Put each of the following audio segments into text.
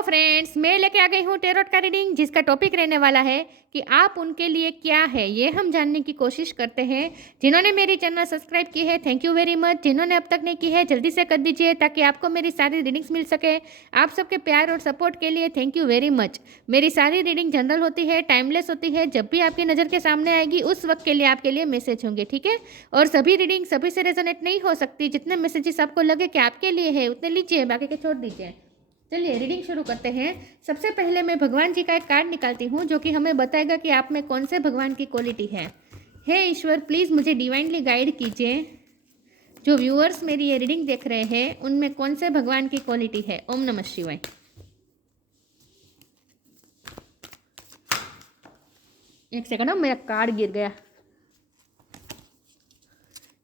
Hello friends, मैं लेके आ गई हूँ टेरोट का रीडिंग, जिसका टॉपिक रहने वाला है कि आप उनके लिए क्या है, ये हम जानने की कोशिश करते हैं। जिन्होंने मेरी चैनल सब्सक्राइब की है, थैंक यू वेरी मच। जिन्होंने अब तक नहीं की है, जल्दी से कर दीजिए ताकि आपको मेरी सारी रीडिंग्स मिल सके। आप सबके प्यार और सपोर्ट के लिए थैंक यू वेरी मच। मेरी सारी रीडिंग जनरल होती है, टाइमलेस होती है। जब भी आपकी नज़र के सामने आएगी उस वक्त के लिए आपके लिए मैसेज होंगे, ठीक है। और सभी रीडिंग सभी से रेजोनेट नहीं हो सकती। जितने मैसेजेस आपको लगे कि आपके लिए है उतने लीजिए, बाकी के छोड़ दीजिए। चलिए रीडिंग शुरू करते हैं। सबसे पहले मैं भगवान जी का एक कार्ड निकालती हूँ जो कि हमें बताएगा कि आप में कौन से भगवान की क्वालिटी है। हे ईश्वर, प्लीज़ मुझे डिवाइनली गाइड कीजिए। जो व्यूअर्स मेरी ये रीडिंग देख रहे हैं उनमें कौन से भगवान की क्वालिटी है। ओम नमः शिवाय। एक सेकंड, मेरा कार्ड गिर गया।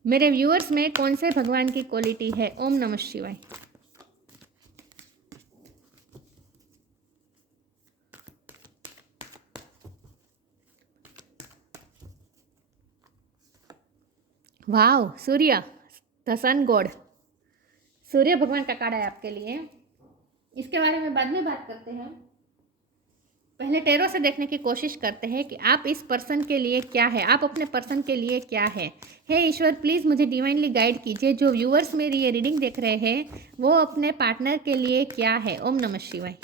मेरे व्यूअर्स में कौन से भगवान की क्वालिटी है। ओम नमः शिवाय। वाह, सूर्य, द सन गॉड। सूर्य भगवान का कार्ड है आपके लिए। इसके बारे में बाद में बात करते हैं। पहले टैरो से देखने की कोशिश करते हैं कि आप इस पर्सन के लिए क्या है, आप अपने पर्सन के लिए क्या है। हे ईश्वर, प्लीज़ मुझे डिवाइनली गाइड कीजिए। जो व्यूअर्स मेरी ये रीडिंग देख रहे हैं वो अपने पार्टनर के लिए क्या है। ओम नमः शिवाय।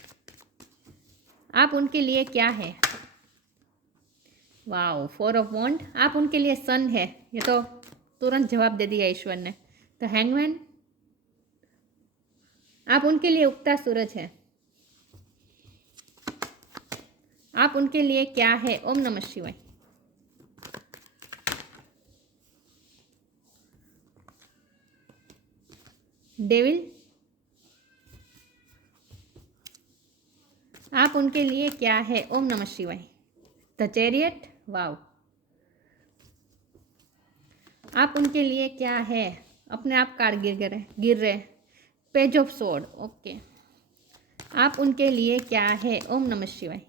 आप उनके लिए क्या है। वाओ, 4 ऑफ वॉन्ड। आप उनके लिए सन है। ये तो तुरंत जवाब दे दिया ईश्वर ने। तो हैंगमैन, आप उनके लिए उगता सूरज है। आप उनके लिए क्या है। ओम नमः शिवाय। डेविल, आप उनके लिए क्या है। ओम नमः शिवाय। The chariot, wow. आप उनके लिए क्या है। अपने आप कार्ड गिर रहे। Page of sword, okay. आप उनके लिए क्या है। ओम नमः शिवाय।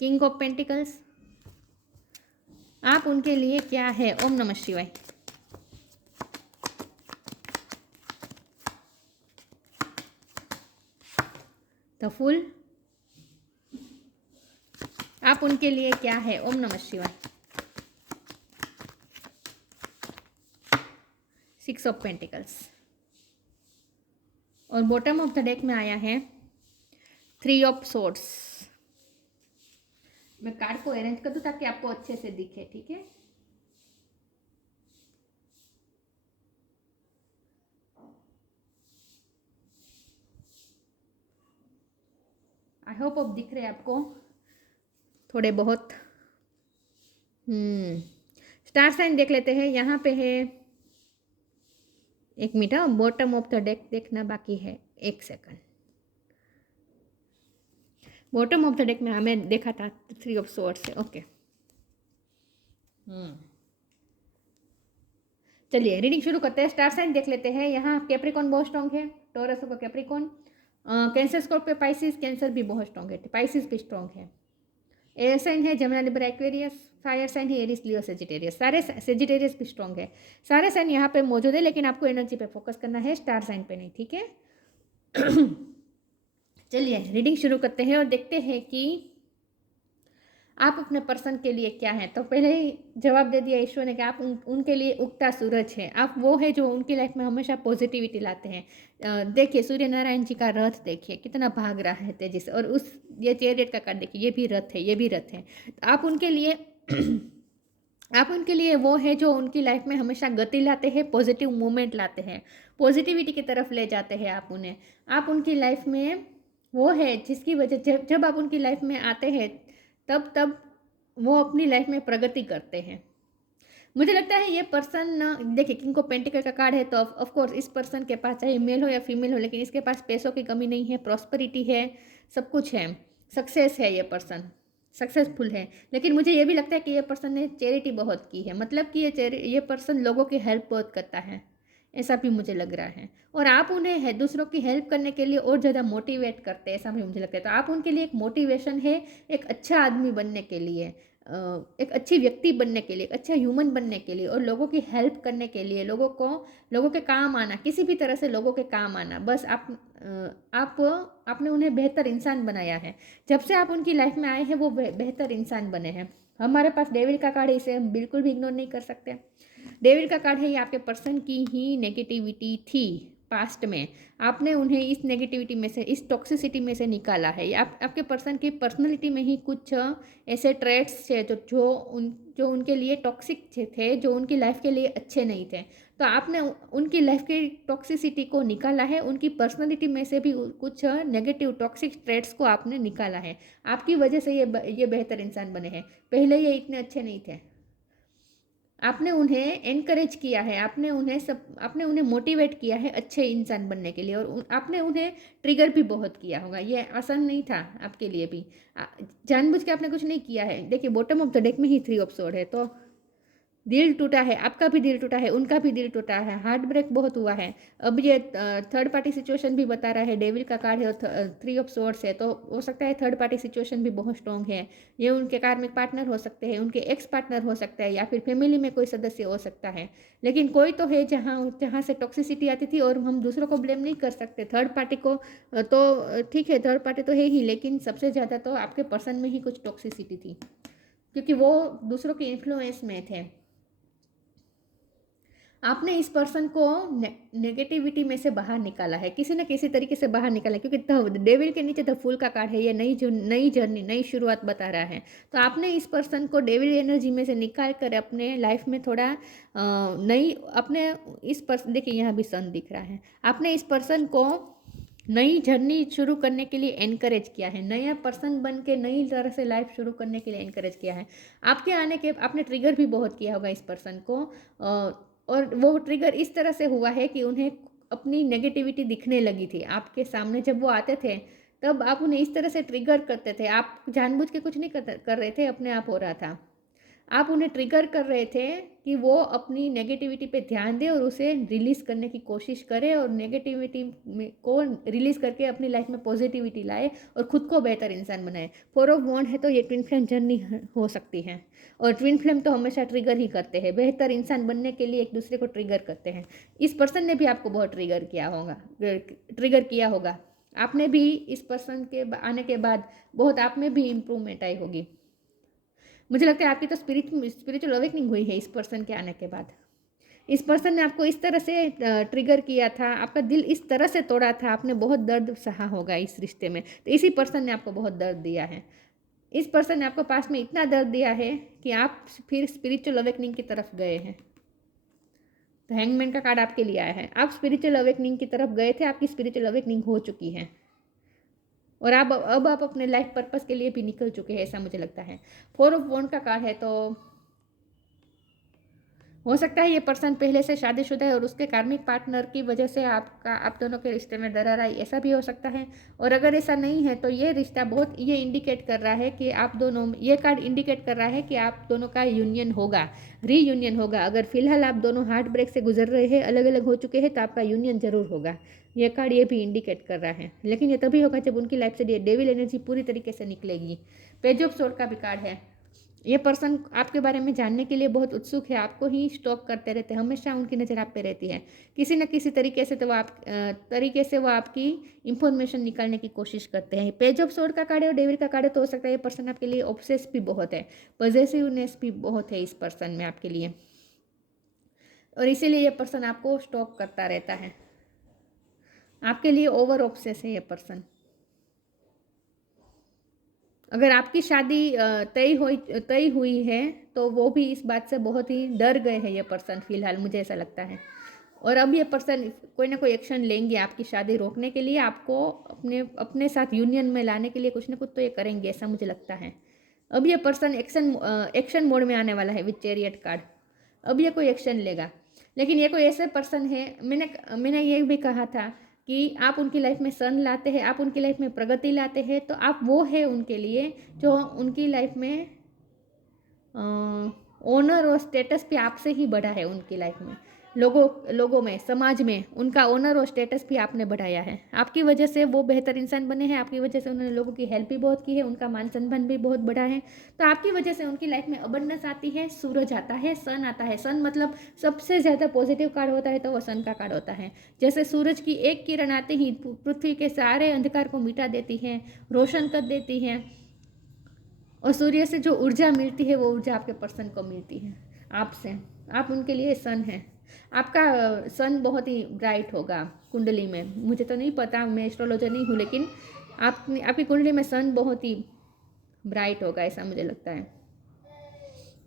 किंग ऑफ पेंटिकल्स, आप उनके लिए क्या है। ओम नमः शिवाय। द फूल, आप उनके लिए क्या है। ओम नमः शिवाय। 6 ऑफ पेंटिकल्स और बॉटम ऑफ द डेक में आया है 3 ऑफ सोर्ड्स। मैं कार्ड को अरेंज कर दूं ताकि आपको अच्छे से दिखे, ठीक है। आई होप अब दिख रहे हैं आपको थोड़े बहुत। स्टार साइन देख लेते हैं। यहाँ पे है, एक minute, bottom of the deck देखना बाकी है, एक second. Bottom of the deck में हमें देखा था 3 ऑफ सोर्ड्स है, ओके। चलिए रीडिंग शुरू करते हैं। स्टार साइन देख लेते हैं। यहाँ कैप्रिकॉन बहुत स्ट्रॉन्ग है। टॉरस होगा Capricorn. Cancer, Scorpio, Pisces. Cancer भी बहुत स्ट्रॉन्ग है, पाइसिस भी स्ट्रॉन्ग है। एयर साइन है Gemini, Libra, Aquarius. Fire sign है एरिस, लियो, सेजिटेरियस। सारे सेजिटेरियस भी स्ट्रॉन्ग है। सारे साइन यहाँ पे मौजूद है, लेकिन आपको एनर्जी पे फोकस करना है, स्टार साइन पे नहीं, ठीक है। चलिए रीडिंग शुरू करते हैं और देखते हैं कि आप अपने पर्सन के लिए क्या है। तो पहले ही जवाब दे दिया ईश्वर ने कि आप उनके लिए उगता सूरज है। आप वो है जो उनकी लाइफ में हमेशा पॉजिटिविटी लाते हैं। देखिए सूर्य नारायण जी का रथ देखिए कितना भाग रहा है तेजी से, और उस ये चैरियट का कार्ड देखिए, ये भी रथ है, ये भी रथ है। तो आप उनके लिए आप उनके लिए वो है जो उनकी लाइफ में हमेशा गति लाते हैं, पॉजिटिव मूवमेंट लाते हैं, पॉजिटिविटी की तरफ ले जाते हैं आप उन्हें। आप उनकी लाइफ में वो है जिसकी वजह जब आप उनकी लाइफ में आते हैं तब तब वो अपनी लाइफ में प्रगति करते हैं। मुझे लगता है ये पर्सन, देखिए किंग ऑफ पेंटिकल का कार्ड है, तो ऑफ कोर्स इस पर्सन के पास चाहे मेल हो या फीमेल हो, लेकिन इसके पास पैसों की कमी नहीं है, प्रॉस्पेरिटी है, सब कुछ है, सक्सेस है। ये पर्सन सक्सेसफुल है। लेकिन मुझे ये भी लगता है कि ये पर्सन ने चैरिटी बहुत की है, मतलब कि ये पर्सन लोगों की हेल्प बहुत करता है, ऐसा भी मुझे लग रहा है। और आप उन्हें है दूसरों की हेल्प करने के लिए और ज़्यादा मोटिवेट करते हैं, ऐसा भी मुझे लगता है। तो आप उनके लिए एक मोटिवेशन है, एक अच्छा आदमी बनने के लिए। एक अच्छी व्यक्ति बनने के लिए, एक अच्छा ह्यूमन बनने के लिए और लोगों की हेल्प करने के लिए, लोगों के काम आना, किसी भी तरह से लोगों के काम आना, बस आपने उन्हें बेहतर इंसान बनाया है। जब से आप उनकी लाइफ में आए हैं वो बेहतर इंसान बने हैं। हमारे पास डेविल का कार्ड है, इसे हम बिल्कुल भी इग्नोर नहीं कर सकते। डेविल का कार्ड है, ये आपके पर्सन की ही नेगेटिविटी थी पास्ट में। आपने उन्हें इस नेगेटिविटी में से, इस टॉक्सिसिटी में से निकाला है। आपके पर्सन की पर्सनैलिटी में ही कुछ ऐसे ट्रेट्स थे जो उनके लिए टॉक्सिक थे, जो उनकी लाइफ के लिए अच्छे नहीं थे। तो आपने उनकी लाइफ की टॉक्सिसिटी को निकाला है, उनकी पर्सनैलिटी में से भी कुछ नेगेटिव टॉक्सिक ट्रेट्स को आपने निकाला है। आपकी वजह से ये बेहतर इंसान बने हैं। पहले ये इतने अच्छे नहीं थे। आपने उन्हें एनकरेज किया है, आपने उन्हें मोटिवेट किया है अच्छे इंसान बनने के लिए, और आपने उन्हें ट्रिगर भी बहुत किया होगा। ये आसान नहीं था आपके लिए भी। जानबूझ के आपने कुछ नहीं किया है। देखिए बॉटम ऑफ द डेक में ही 3 ऑफ सोर्ड है, तो दिल टूटा है, आपका भी दिल टूटा है, उनका भी दिल टूटा है, हार्ट ब्रेक बहुत हुआ है। अब ये थर्ड पार्टी सिचुएशन भी बता रहा है। डेविल का कार्ड है और 3 ऑफ सोर्ड्स है, तो हो सकता है थर्ड पार्टी सिचुएशन भी बहुत स्ट्रॉन्ग है। ये उनके कार्मिक पार्टनर हो सकते हैं, उनके एक्स पार्टनर हो सकता है, या फिर फैमिली में कोई सदस्य हो सकता है। लेकिन कोई तो है जहाँ जहाँ से टॉक्सिसिटी आती थी, और हम दूसरों को ब्लेम नहीं कर सकते। थर्ड पार्टी को तो ठीक है, थर्ड पार्टी तो है ही, लेकिन सबसे ज़्यादा तो आपके पर्सन में ही कुछ टॉक्सिसिटी थी, क्योंकि वो दूसरों के इन्फ्लुएंस में थे। आपने इस पर्सन को नेगेटिविटी में से बाहर निकाला है, किसी न किसी तरीके से बाहर निकाला है, क्योंकि डेविल के नीचे द फूल का कार्ड है। ये नई जर्नी, नई शुरुआत बता रहा है। तो आपने इस पर्सन को डेविल एनर्जी में से निकाल कर अपने लाइफ में थोड़ा नई, अपने इस पर्सन, देखिए यहाँ भी सन दिख रहा है, आपने इस पर्सन को नई जर्नी शुरू करने के लिए एनकरेज किया है, नया पर्सन बन के नई तरह से लाइफ शुरू करने के लिए एनकरेज किया है। आपके आने के आपने ट्रिगर भी बहुत किया होगा इस पर्सन को, और वो ट्रिगर इस तरह से हुआ है कि उन्हें अपनी नेगेटिविटी दिखने लगी थी आपके सामने। जब वो आते थे तब आप उन्हें इस तरह से ट्रिगर करते थे। आप जानबूझ के कुछ नहीं कर रहे थे, अपने आप हो रहा था। आप उन्हें ट्रिगर कर रहे थे कि वो अपनी नेगेटिविटी पे ध्यान दे और उसे रिलीज़ करने की कोशिश करे, और नेगेटिविटी को रिलीज़ करके अपनी लाइफ में पॉजिटिविटी लाए और ख़ुद को बेहतर इंसान बनाए। 4 ऑफ वॉन्ड है, तो ये ट्विन फ्लेम जर्नी हो सकती है, और ट्विन फ्लेम तो हमेशा ट्रिगर ही करते हैं, बेहतर इंसान बनने के लिए एक दूसरे को ट्रिगर करते हैं। इस पर्सन ने भी आपको बहुत ट्रिगर किया होगा। आपने भी इस पर्सन के आने के बाद बहुत आप में भी इम्प्रूवमेंट आई होगी। मुझे लगता है आपकी तो स्पिरिचुअल अवेकनिंग हुई है इस पर्सन के आने के बाद। इस पर्सन ने आपको इस तरह से ट्रिगर किया था, आपका दिल इस तरह से तोड़ा था, आपने बहुत दर्द सहा होगा इस रिश्ते में, तो इसी पर्सन ने आपको बहुत दर्द दिया है। इस पर्सन ने आपको पास में इतना दर्द दिया है कि आप फिर स्पिरिचुअल अवेकनिंग की तरफ गए हैं। तो हैंगमैन का कार्ड आपके लिए आया है। आप स्पिरिचुअल अवेकनिंग की तरफ गए थे, आपकी स्पिरिचुअल अवेकनिंग हो चुकी है, और अब आप अपने लाइफ पर्पस के लिए भी निकल चुके हैं, ऐसा मुझे लगता है। 4 ऑफ वॉन्ड का कार्ड है, तो हो सकता है ये पर्सन पहले से शादीशुदा है और उसके कार्मिक पार्टनर की वजह से आप दोनों के रिश्ते में दरार आई, ऐसा भी हो सकता है। और अगर ऐसा नहीं है तो ये रिश्ता बहुत, ये इंडिकेट कर रहा है कि आप दोनों, ये कार्ड इंडिकेट कर रहा है कि आप दोनों का यूनियन होगा, रीयूनियन होगा। अगर फिलहाल आप दोनों हार्ट ब्रेक से गुजर रहे हैं, अलग अलग हो चुके हैं, तो आपका यूनियन जरूर होगा। ये कार्ड ये भी इंडिकेट कर रहा है, लेकिन ये तभी होगा जब उनकी लाइफ से डेविल एनर्जी पूरी तरीके से निकलेगी। पेज ऑफ सोर्ड का भी कार्ड है। ये पर्सन आपके बारे में जानने के लिए बहुत उत्सुक है, आपको ही स्टॉक करते रहते हैं, हमेशा उनकी नज़र आप पे रहती है। किसी न किसी तरीके से वो आपकी इंफॉर्मेशन निकालने की कोशिश करते हैं। पेज ऑफ सोर्ड का कार्ड है और डेविल का कार्ड है, तो हो सकता है ये पर्सन आपके लिए ऑब्सेस भी बहुत है, पॉजेसिवनेस भी बहुत है इस पर्सन में आपके लिए, और इसीलिए ये पर्सन आपको स्टॉक करता रहता है। आपके लिए ओवर ऑब्सेस है ये पर्सन। अगर आपकी शादी तय हुई है तो वो भी इस बात से बहुत ही डर गए हैं ये पर्सन फिलहाल, मुझे ऐसा लगता है। और अब ये पर्सन कोई ना कोई एक्शन लेंगे आपकी शादी रोकने के लिए, आपको अपने साथ यूनियन में लाने के लिए कुछ ना कुछ तो ये करेंगे, ऐसा मुझे लगता है। अब ये पर्सन एक्शन मोड में आने वाला है विद चैरियट कार्ड। अब ये कोई एक्शन लेगा, लेकिन ये कोई ऐसे पर्सन है, मैंने ये भी कहा था कि आप उनकी लाइफ में सन लाते हैं, आप उनकी लाइफ में प्रगति लाते हैं, तो आप वो है उनके लिए जो उनकी लाइफ में ऑनर और स्टेटस भी आपसे ही बढ़ा है उनकी लाइफ में। लोगों में, समाज में उनका ऑनर और स्टेटस भी आपने बढ़ाया है। आपकी वजह से वो बेहतर इंसान बने हैं, आपकी वजह से उन्होंने लोगों की हेल्प भी बहुत की है, उनका मान सम्मान भी बहुत बढ़ा है। तो आपकी वजह से उनकी लाइफ में अबंडेंस आती है, सूरज आता है, सन आता है। सन मतलब सबसे ज़्यादा पॉजिटिव कार्ड होता है तो वो सन का कार्ड होता है। जैसे सूरज की एक किरण आते ही पृथ्वी के सारे अंधकार को मिटा देती है, रोशन कर देती है, और सूर्य से जो ऊर्जा मिलती है वो ऊर्जा आपके पर्सन को मिलती है आपसे। आप उनके लिए सन है। आपका सन बहुत ही ब्राइट होगा कुंडली में। मुझे तो नहीं पता, मैं एस्ट्रोलॉजर नहीं हूँ, लेकिन आपकी कुंडली में सन बहुत ही ब्राइट होगा, ऐसा मुझे लगता है।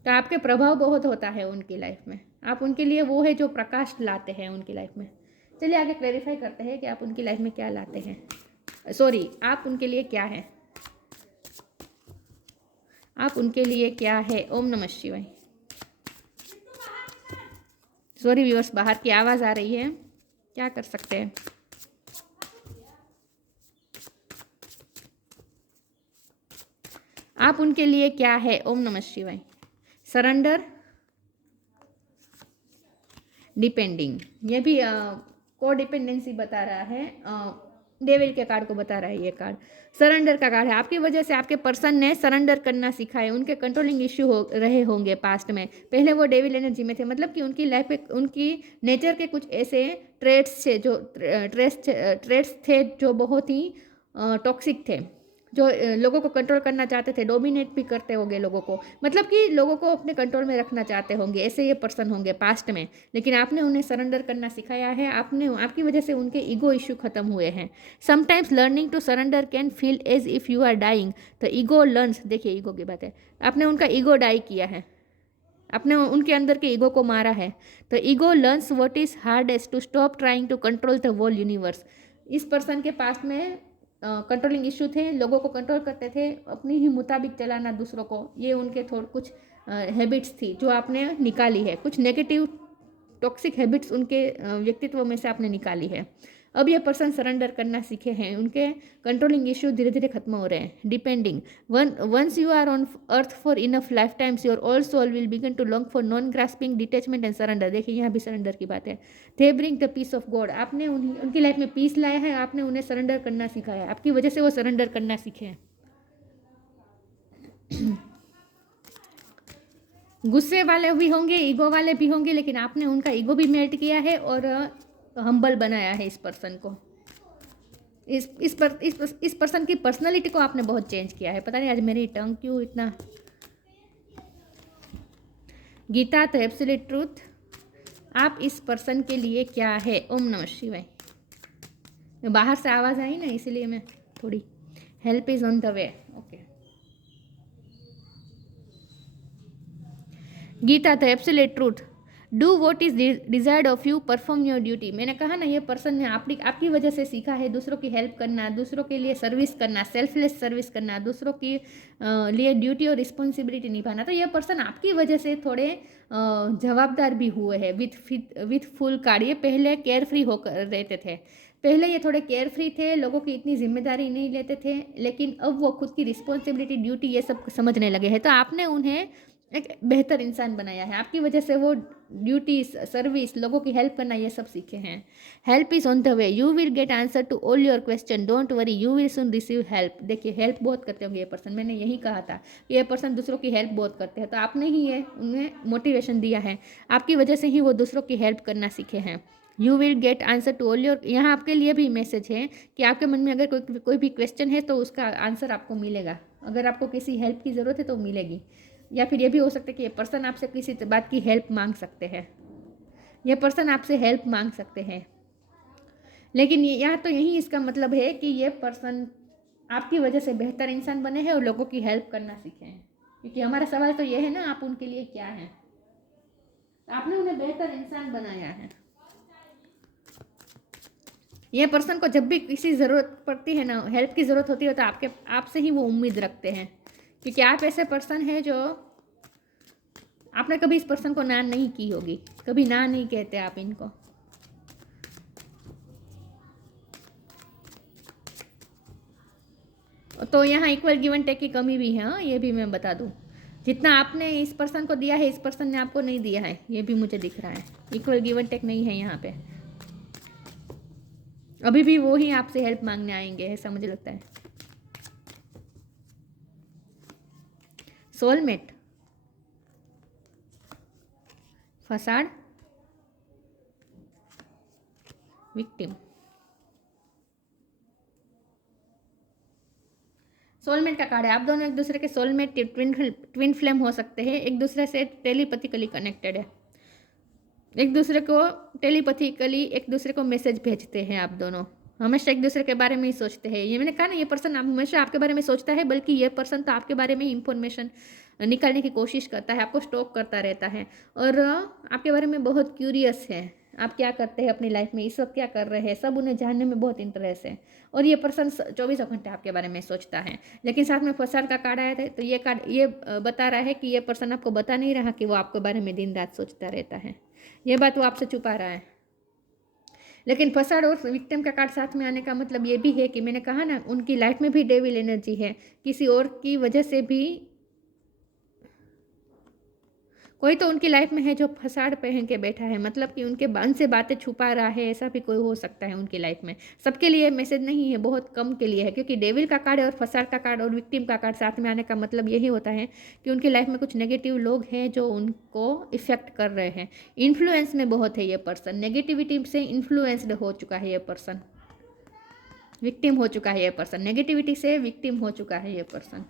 तो आपके प्रभाव बहुत होता है उनकी लाइफ में। आप उनके लिए वो है जो प्रकाश लाते हैं उनकी लाइफ में। चलिए आगे क्लैरिफाई करते हैं कि आप उनकी लाइफ में क्या लाते हैं। सॉरी, आप उनके लिए क्या है, आप उनके लिए क्या है। ओम नमः शिवाय। सॉरी व्यूअर्स, बाहर की आवाज़ आ रही है, क्या कर सकते हैं। आप उनके लिए क्या है। ओम नमः शिवाय। सरेंडर, डिपेंडिंग, ये भी को डिपेंडेंसी बता रहा है। डेविल के कार्ड को बता रहा है ये कार्ड। सरेंडर का कार्ड है। आपकी वजह से आपके पर्सन ने सरेंडर करना सीखा है। उनके कंट्रोलिंग इश्यू हो रहे होंगे पास्ट में, पहले वो डेविल एनर्जी में थे, मतलब कि उनकी लाइफ में उनकी नेचर के कुछ ऐसे ट्रेट्स थे जो ट्रेट्स थे जो बहुत ही टॉक्सिक थे, जो लोगों को कंट्रोल करना चाहते थे, डोमिनेट भी करते होंगे लोगों को, मतलब कि लोगों को अपने कंट्रोल में रखना चाहते होंगे, ऐसे ये पर्सन होंगे पास्ट में। लेकिन आपने उन्हें सरेंडर करना सिखाया है। आपकी वजह से उनके ईगो इश्यू खत्म हुए हैं। Sometimes learning to surrender can feel as if you are dying, तो ईगो लर्न्स, देखिए ईगो की बात है, आपने उनका ईगो डाई किया है, आपने उनके अंदर के ईगो को मारा है। तो ego learns what is hardest to stop trying to control the whole universe. इस पर्सन के पास में कंट्रोलिंग इश्यू थे, लोगों को कंट्रोल करते थे, अपनी ही मुताबिक चलाना दूसरों को, ये उनके थोड़े कुछ हैबिट्स थी जो आपने निकाली है। कुछ नेगेटिव टॉक्सिक हैबिट्स उनके व्यक्तित्व में से आपने निकाली है। अब ये पर्सन सरेंडर करना सीखे हैं, उनके कंट्रोलिंग इश्यू धीरे धीरे खत्म हो रहे हैं। Depending, once you are on earth for enough life times your all soul will begin to long for non grasping detachment and surrender. देखिए यहाँ भी सरेंडर की बात है। They bring the peace of God, आपने उनकी लाइफ में piece लाया है, आपने उन्हें सरेंडर करना सिखाया है, आपकी वजह से वो सरेंडर करना सीखे हैं। गुस्से वाले भी होंगे, ईगो वाले भी होंगे, लेकिन आपने उनका ईगो भी मेल्ट किया है और हम्बल बनाया है इस पर्सन को। इस पर्सन की पर्सनालिटी को आपने बहुत चेंज किया है। पता नहीं आज मेरी टंग क्यों इतना। गीता तो एब्सोल्यूट ट्रूथ। आप इस पर्सन के लिए क्या है। ओम नमः शिवाय। बाहर से आवाज़ आई ना, इसलिए मैं थोड़ी। Help is on the way. Okay. Gita तो absolute truth. Do what is desired of you, perform your duty. मैंने कहा ना, ये पर्सन ने आपकी वजह से सीखा है दूसरों की हेल्प करना, दूसरों के लिए सर्विस करना, सेल्फलेस सर्विस करना, दूसरों की लिए ड्यूटी और रिस्पॉन्सिबिलिटी निभाना। तो ये पर्सन आपकी वजह से थोड़े जवाबदार भी हुए हैं विथ फुल कार्ड। ये पहले केयर फ्री होकर रहते थे, पहले ये थोड़े केयर फ्री थे, लोगों की इतनी जिम्मेदारी नहीं लेते थे, लेकिन अब वो खुद की रिस्पॉन्सिबिलिटी, ड्यूटी ये सब समझने लगे हैं। तो आपने उन्हें एक बेहतर इंसान बनाया है। आपकी वजह से वो ड्यूटी, सर्विस, लोगों की हेल्प करना, ये सब सीखे हैं। Help is on the way, you will get answer to all your question, don't worry, you will soon receive help. देखिए हेल्प बहुत करते होंगे ये पर्सन, मैंने यही कहा था कि ये पर्सन दूसरों की हेल्प बहुत करते हैं, तो आपने ही ये उन्हें मोटिवेशन दिया है। आपकी वजह से ही वो दूसरों की हेल्प करना सीखे हैं। You will get answer to all your, यहाँ आपके लिए भी मैसेज है कि आपके मन में अगर कोई भी क्वेश्चन है तो उसका आंसर आपको मिलेगा। अगर आपको किसी हेल्प की ज़रूरत है तो मिलेगी। या फिर ये भी हो सकता है कि ये पर्सन आपसे किसी बात की हेल्प मांग सकते हैं, ये पर्सन आपसे हेल्प मांग सकते हैं। लेकिन यहाँ तो यही इसका मतलब है कि ये पर्सन आपकी वजह से बेहतर इंसान बने हैं और लोगों की हेल्प करना सीखे हैं। क्योंकि हमारा सवाल तो ये है ना, आप उनके लिए क्या हैं। आपने उन्हें बेहतर इंसान बनाया है। ये पर्सन को जब भी किसी ज़रूरत पड़ती है ना, हेल्प की ज़रूरत होती है, तो आपसे ही वो उम्मीद रखते हैं, क्योंकि आप ऐसे पर्सन हैं जो, आपने कभी इस पर्सन को ना नहीं की होगी, कभी ना नहीं कहते आप इनको। तो यहाँ इक्वल गिवन टेक की कमी भी है, हाँ, ये भी मैं बता दूँ। जितना आपने इस पर्सन को दिया है, इस पर्सन ने आपको नहीं दिया है, ये भी मुझे दिख रहा है। इक्वल गिव एंड टेक नहीं है यहाँ पे। अभी भी वो ही आपसे हेल्प मांगने आएंगे, ऐसा मुझे लगता है। Soulmate, facade, victim. सोलमेट का कार्ड है। आप दोनों एक दूसरे के सोलमेट, ट्विन फ्लेम हो सकते हैं, एक दूसरे से टेलीपैथिकली कनेक्टेड है, एक दूसरे को टेलीपैथिकली एक दूसरे को मैसेज भेजते हैं। आप दोनों हमेशा एक दूसरे के बारे में ही सोचते हैं। ये मैंने कहा ना, ये पर्सन हमेशा आपके बारे में सोचता है, बल्कि ये पर्सन तो आपके बारे में इंफॉर्मेशन निकालने की कोशिश करता है, आपको स्टॉक करता रहता है और आपके बारे में बहुत क्यूरियस है। आप क्या करते हैं अपनी लाइफ में, इस वक्त क्या कर रहे हैं, सब उन्हें जानने में बहुत इंटरेस्ट है। और ये पर्सन 24 घंटे आपके बारे में सोचता है। लेकिन साथ में फसाद का कार्ड आया था, तो ये कार्ड ये बता रहा है कि ये पर्सन आपको बता नहीं रहा कि वो आपके बारे में दिन रात सोचता रहता है। ये बात वो आपसे छुपा रहा है। लेकिन फसाड और विक्टिम का कार्ड साथ में आने का मतलब ये भी है कि मैंने कहा ना, उनकी लाइफ में भी डेविल एनर्जी है। किसी और की वजह से भी कोई तो उनकी लाइफ में है जो फसाड पहन के बैठा है, मतलब कि उनके उनसे बातें छुपा रहा है, ऐसा भी कोई हो सकता है उनकी लाइफ में। सबके लिए मैसेज नहीं है, बहुत कम के लिए है, क्योंकि डेविल का कार्ड और फसाड का कार्ड और विक्टिम का कार्ड साथ में आने का मतलब यही होता है कि उनकी लाइफ में कुछ नेगेटिव लोग हैं जो उनको इफेक्ट कर रहे हैं। इन्फ्लुएंस में बहुत है ये पर्सन, नेगेटिविटी से इन्फ्लुएंस्ड हो चुका है ये पर्सन, विक्टिम हो चुका है ये पर्सन, नेगेटिविटी से विक्टिम हो चुका है ये पर्सन।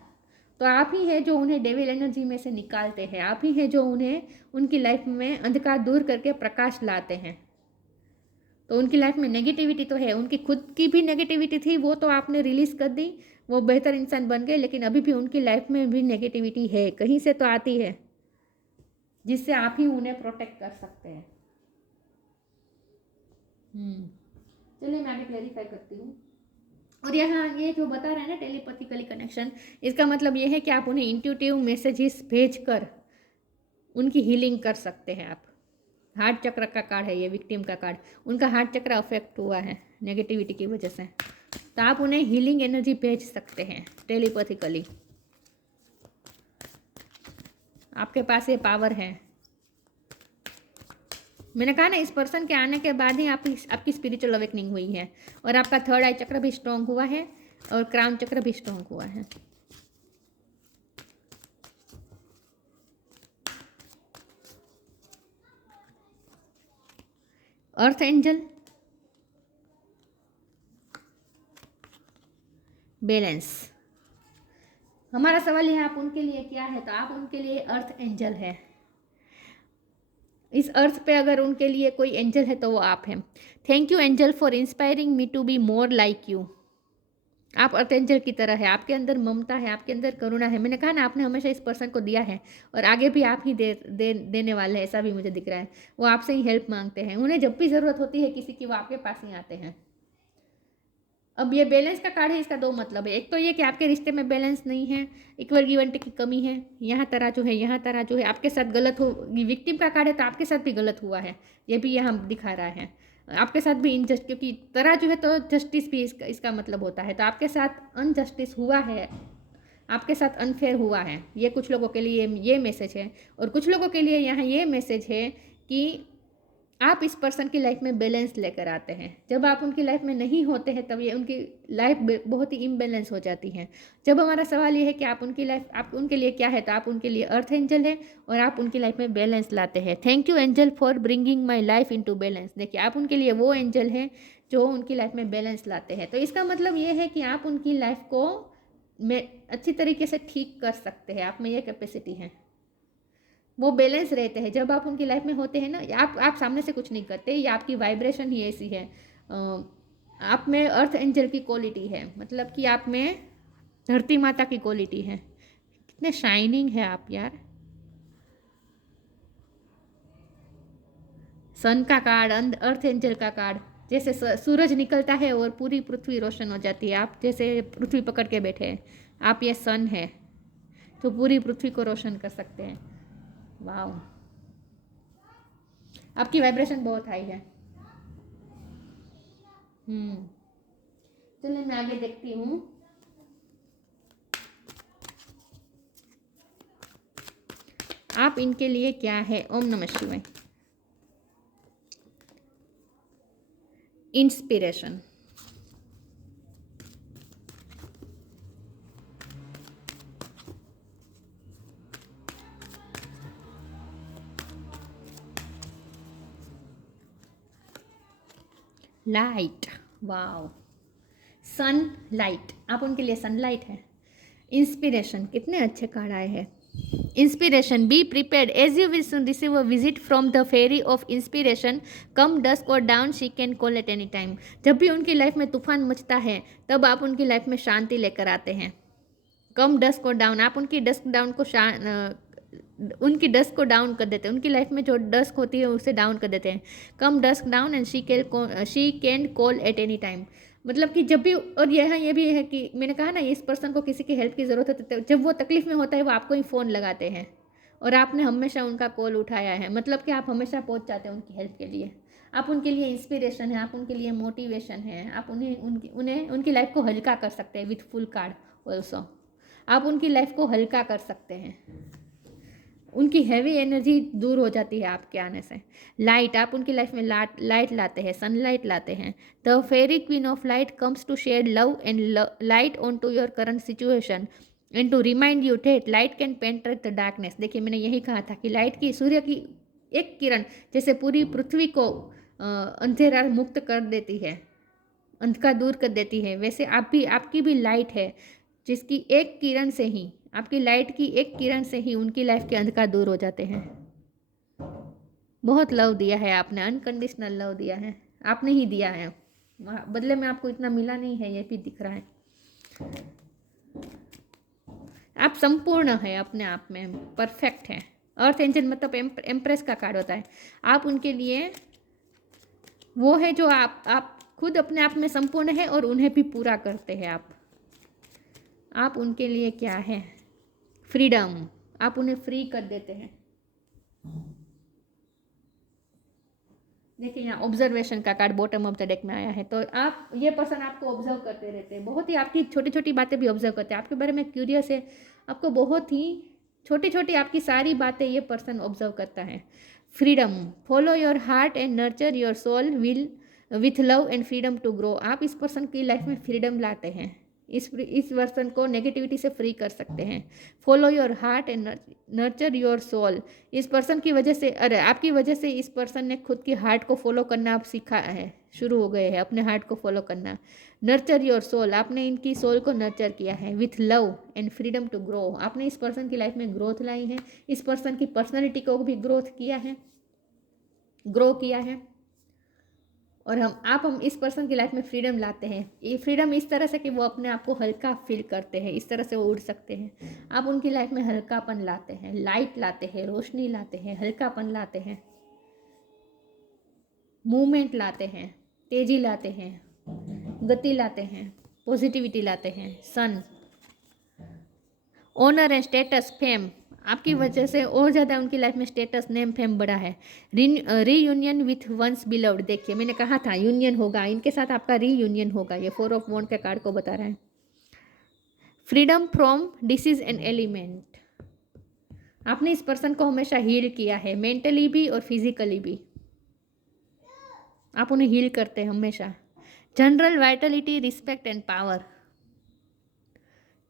तो आप ही है जो उन्हें डेविल एनर्जी में से निकालते हैं, आप ही है जो उन्हें उनकी लाइफ में अंधकार दूर करके प्रकाश लाते हैं। तो उनकी लाइफ में नेगेटिविटी तो है, उनकी खुद की भी नेगेटिविटी थी, वो तो आपने रिलीज कर दी, वो बेहतर इंसान बन गए, लेकिन अभी भी उनकी लाइफ में भी नेगेटिविटी है, कहीं से तो आती है, जिससे आप ही उन्हें प्रोटेक्ट कर सकते हैं। चलिए मैं आगे क्लैरिफाई करती हूँ। और यहाँ ये जो बता रहा है ना टेलीपैथिकली कनेक्शन, इसका मतलब ये है कि आप उन्हें इंट्यूटिव मैसेजेस भेजकर उनकी हीलिंग कर सकते हैं आप। हार्ट चक्र का कार्ड है ये, विक्टिम का कार्ड, उनका हार्ट चक्र अफेक्ट हुआ है नेगेटिविटी की वजह से, तो आप उन्हें हीलिंग एनर्जी भेज सकते हैं टेलीपैथिकली। आपके पास ये पावर है। मैंने कहा ना, इस पर्सन के आने के बाद ही आपकी स्पिरिचुअल अवेकनिंग हुई है, और आपका थर्ड आई चक्र भी स्ट्रॉन्ग हुआ है और क्राउन चक्र भी स्ट्रॉन्ग हुआ है। अर्थ एंजल, बैलेंस। हमारा सवाल है आप उनके लिए क्या है, तो आप उनके लिए अर्थ एंजल है। इस अर्थ पे अगर उनके लिए कोई एंजल है तो वो आप हैं। Thank you angel for inspiring me to be more like you. आप अर्थ एंजल की तरह है, आपके अंदर ममता है, आपके अंदर करुणा है। मैंने कहा ना, आपने हमेशा इस पर्सन को दिया है और आगे भी आप ही देने वाले हैं, ऐसा भी मुझे दिख रहा है। वो आपसे ही हेल्प मांगते हैं, उन्हें जब भी ज़रूरत होती है किसी की, वो आपके पास ही आते हैं। अब ये बैलेंस का कार्ड है, इसका दो मतलब है। एक तो ये कि आपके रिश्ते में बैलेंस नहीं है, इक्वल गिव एंड टेक की कमी है, यहाँ तराजू है, यहाँ तराजू है, आपके साथ गलत हो। विक्टिम का कार्ड है तो आपके साथ भी गलत हुआ है, ये भी यहाँ दिखा रहा है। आपके साथ भी इनजस्ट, क्योंकि तराजू है तो जस्टिस भी इसका मतलब होता है, तो आपके साथ अनजस्टिस हुआ है, आपके साथ अनफेयर हुआ है। ये कुछ लोगों के लिए ये मैसेज है, और कुछ लोगों के लिए यहाँ ये मैसेज है कि आप इस पर्सन की लाइफ में बैलेंस लेकर आते हैं। जब आप उनकी लाइफ में नहीं होते हैं तब ये उनकी लाइफ बहुत ही इम्बैलेंस हो जाती है। जब हमारा सवाल ये है कि आप उनकी लाइफ, आप उनके लिए क्या है, तो आप उनके लिए अर्थ एंजल है और आप उनकी लाइफ में बैलेंस लाते हैं। Thank you angel for bringing my life into balance. देखिए, आप उनके लिए वो एंजल है जो उनकी लाइफ में बैलेंस लाते हैं। तो इसका मतलब ये है कि आप उनकी लाइफ को अच्छी तरीके से ठीक कर सकते हैं, आप में ये कैपेसिटी है। वो बैलेंस रहते हैं जब आप उनकी लाइफ में होते हैं ना। आप सामने से कुछ नहीं करते, ये आपकी वाइब्रेशन ही ऐसी है। आप में अर्थ एंजल की क्वालिटी है, मतलब कि आप में धरती माता की क्वालिटी है। कितने शाइनिंग है आप यार। सन का कार्ड, अर्थ एंजल का कार्ड, जैसे सूरज निकलता है और पूरी पृथ्वी रोशन हो जाती है। आप जैसे पृथ्वी पकड़ के बैठे हैं, आप ये सन है तो पूरी पृथ्वी को रोशन कर सकते हैं। वाह, आपकी वाइब्रेशन बहुत हाई है। चलिए मैं आगे देखती हूँ। आप इनके लिए क्या है। ओम नमः शिवाय। इंस्पिरेशन, लाइट, वाओ, सनलाइट, आप उनके लिए सनलाइट है। इंस्पिरेशन, कितने अच्छे कार्ड आए हैं। Inspiration, be prepared as you will soon receive a visit from the fairy of inspiration, come dusk और dawn she can call at any time. जब भी उनकी लाइफ में तूफान मचता है तब आप उनकी लाइफ में शांति लेकर आते हैं। कम डस्क और डाउन, आप उनकी डस्क डाउन को उनकी डस्क को डाउन कर देते हैं। उनकी लाइफ में जो डस्क होती है उसे डाउन कर देते हैं। Come dusk dawn and she can call at any time. मतलब कि जब भी, और ये भी है कि मैंने कहा ना इस पर्सन को किसी की हेल्प की ज़रूरत होती है, जब वो तकलीफ में होता है वो आपको ही फ़ोन लगाते हैं और आपने हमेशा उनका कॉल उठाया है। मतलब कि आप हमेशा पहुंच जाते हैं उनकी हेल्प के लिए। आप उनके लिए इंस्पिरेशन है, आप उनके लिए मोटिवेशन है। आप उन्हें उनकी लाइफ को हल्का कर सकते हैं विथ फुल कार्ड ऑल्सो। आप उनकी लाइफ को हल्का कर सकते हैं, उनकी हैवी एनर्जी दूर हो जाती है आपके आने से। लाइट, आप उनकी लाइफ में लाइट लाते हैं, सनलाइट लाते हैं। The fairy queen of light comes to shed love and light on to your current situation and to remind you that light can penetrate the darkness. देखिए मैंने यही कहा था कि लाइट की, सूर्य की एक किरण जैसे पूरी पृथ्वी को अंधेरा मुक्त कर देती है, अंधकार दूर कर देती है, वैसे आपकी भी लाइट है जिसकी एक किरण से ही, आपकी लाइट की एक किरण से ही उनकी लाइफ के अंधकार दूर हो जाते हैं। बहुत लव दिया है आपने, अनकंडीशनल लव दिया है, आपने ही दिया है, बदले में आपको इतना मिला नहीं है, ये भी दिख रहा है। आप संपूर्ण है अपने आप में, परफेक्ट है। अर्थ एंजल मतलब एम्प्रेस का कार्ड होता है। आप उनके लिए वो है जो आप खुद अपने आप में संपूर्ण है और उन्हें भी पूरा करते हैं आप उनके लिए क्या है। फ्रीडम, आप उन्हें फ्री कर देते हैं। देखिए यहाँ ऑब्जर्वेशन का card bottom of the deck में आया है। तो आप, ये पर्सन आपको ऑब्जर्व करते रहते हैं, बहुत ही आपकी छोटी छोटी बातें भी ऑब्जर्व करते हैं, आपके बारे में क्यूरियस है, आपको बहुत ही छोटी छोटी आपकी सारी बातें ये पर्सन ऑब्जर्व करता है। Freedom, follow your heart and nurture your soul will with love and freedom to grow. आप इस पर्सन की लाइफ में फ्रीडम लाते हैं, इस पर्सन को नेगेटिविटी से फ्री कर सकते हैं। Follow your heart and nurture your soul, इस पर्सन की वजह से, अरे आपकी वजह से इस पर्सन ने खुद की हार्ट को फॉलो करना आप सीखा है, शुरू हो गए हैं अपने हार्ट को फॉलो करना। नर्चर योर सोल, आपने इनकी सोल को नर्चर किया है। With love and freedom to grow, आपने इस पर्सन की लाइफ में ग्रोथ लाई है, इस पर्सन की पर्सनैलिटी को भी ग्रो किया है। और हम इस पर्सन की लाइफ में फ्रीडम लाते हैं। ये फ्रीडम इस तरह से कि वो अपने आप को हल्का फील करते हैं, इस तरह से वो उड़ सकते हैं। आप उनकी लाइफ में हल्कापन लाते हैं, लाइट लाते हैं, रोशनी लाते हैं, हल्कापन लाते हैं, मूवमेंट लाते हैं, तेजी लाते हैं, गति लाते हैं, पॉजिटिविटी लाते हैं। सन, ऑनर एंड स्टेटस, फेम, आपकी वजह से और ज़्यादा उनकी लाइफ में स्टेटस, नेम, फेम बढ़ा है। रीयूनियन विथ वंस बिलव्ड, देखिए मैंने कहा था यूनियन होगा, इनके साथ आपका रीयूनियन होगा, ये 4 ऑफ वॉन्ड के कार्ड को बता रहा है। Freedom from disease and element, आपने इस पर्सन को हमेशा हील किया है, मेंटली भी और फिजिकली भी आप उन्हें हील करते हैं हमेशा। General Vitality, respect and power,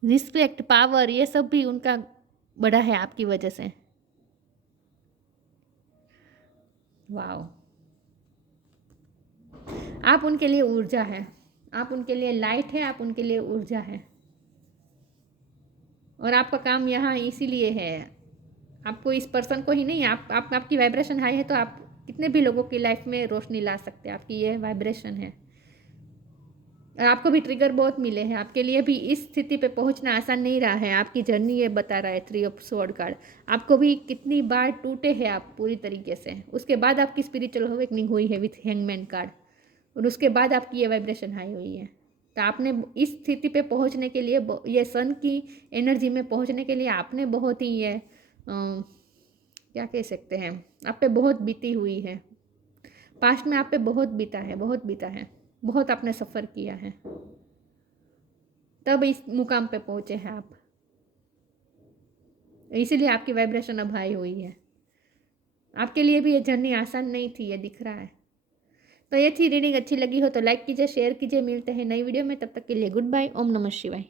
respect, power, ये सब भी उनका बड़ा है आपकी वजह से। वाओ, आप उनके लिए ऊर्जा है, आप उनके लिए लाइट है, आप उनके लिए ऊर्जा है। और आपका काम यहाँ इसीलिए है, आपको इस पर्सन को ही नहीं, आपकी वाइब्रेशन हाई है तो आप कितने भी लोगों की लाइफ में रोशनी ला सकते हैं, आपकी ये वाइब्रेशन है। और आपको भी ट्रिगर बहुत मिले हैं, आपके लिए भी इस स्थिति पे पहुंचना आसान नहीं रहा है, आपकी जर्नी ये बता रहा है 3 ऑफ स्वॉर्ड कार्ड। आपको भी कितनी बार टूटे हैं आप पूरी तरीके से, उसके बाद आपकी स्पिरिचुअल अवेकनिंग हुई है विथ हैंगमैन कार्ड, और उसके बाद आपकी ये वाइब्रेशन हाई हुई है। तो आपने इस स्थिति पे पहुंचने के लिए, ये सन की एनर्जी में पहुंचने के लिए आपने बहुत ही ये क्या कह सकते हैं, आप पे बहुत बीती हुई है, पास्ट में आप पे बहुत बीता है, बहुत आपने सफ़र किया है, तब इस मुकाम पे पहुंचे हैं आप। इसीलिए आपकी वाइब्रेशन अब हाई हुई है। आपके लिए भी ये जर्नी आसान नहीं थी, ये दिख रहा है। तो ये थी रीडिंग। अच्छी लगी हो तो लाइक कीजिए, शेयर कीजिए। मिलते हैं नई वीडियो में, तब तक के लिए गुड बाय। ओम नमः शिवाय।